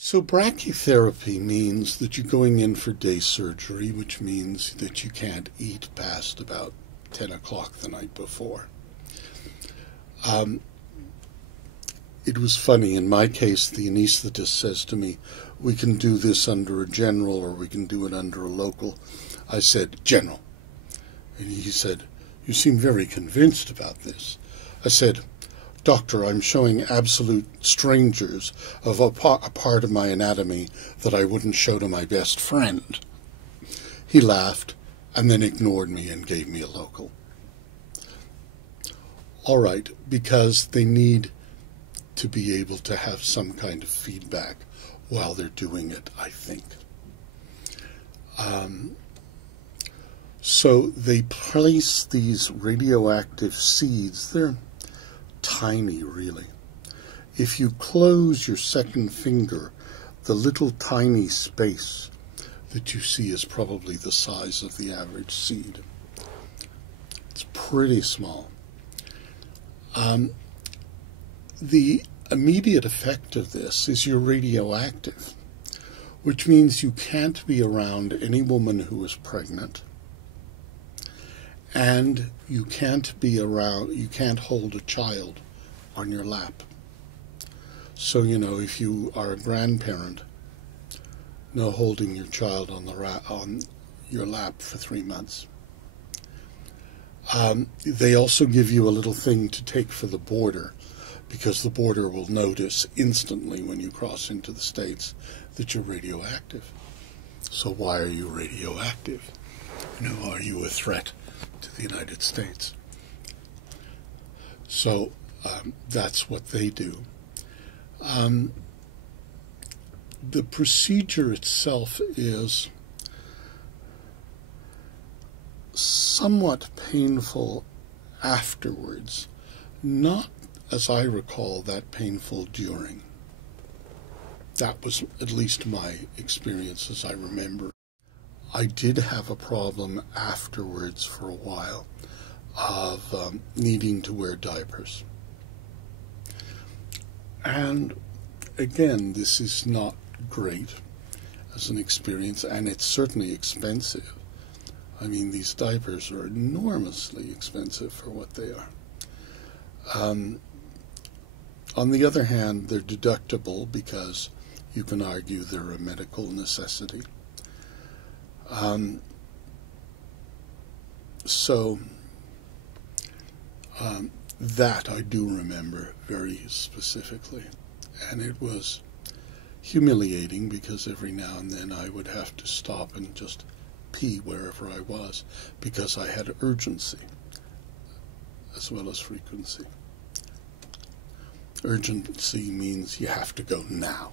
So brachytherapy means that you're going in for day surgery, which means that you can't eat past about 10 o'clock the night before. It was funny. In my case, the anesthetist says to me, we can do this under a general or we can do it under a local. I said, general. And he said, you seem very convinced about this. I said, Doctor, I'm showing absolute strangers of a part of my anatomy that I wouldn't show to my best friend. He laughed and then ignored me and gave me a local. All right, because they need to be able to have some kind of feedback while they're doing it, I think. So they place these radioactive seeds. They're tiny, really. If you close your second finger, the little tiny space that you see is probably the size of the average seed. It's pretty small. The immediate effect of this is you're radioactive, which means you can't be around any woman who is pregnant, and you can't hold a child on your lap. So, if you are a grandparent, no holding your child on your lap for 3 months. They also give you a little thing to take for the border, because the border will notice instantly when you cross into the States that you're radioactive. So why are you radioactive? Are you a threat to the United States? So that's what they do. The procedure itself is somewhat painful afterwards, not, as I recall, that painful during. That was at least my experience as I remember. I did have a problem afterwards for a while of needing to wear diapers. And again, this is not great as an experience, and it's certainly expensive. I mean, these diapers are enormously expensive for what they are. On the other hand, they're deductible because you can argue they're a medical necessity. That I do remember very specifically. And it was humiliating because every now and then I would have to stop and just pee wherever I was because I had urgency as well as frequency. Urgency means you have to go now.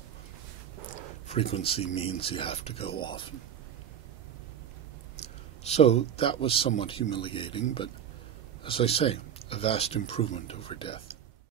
Frequency means you have to go often. So that was somewhat humiliating, but as I say, a vast improvement over death.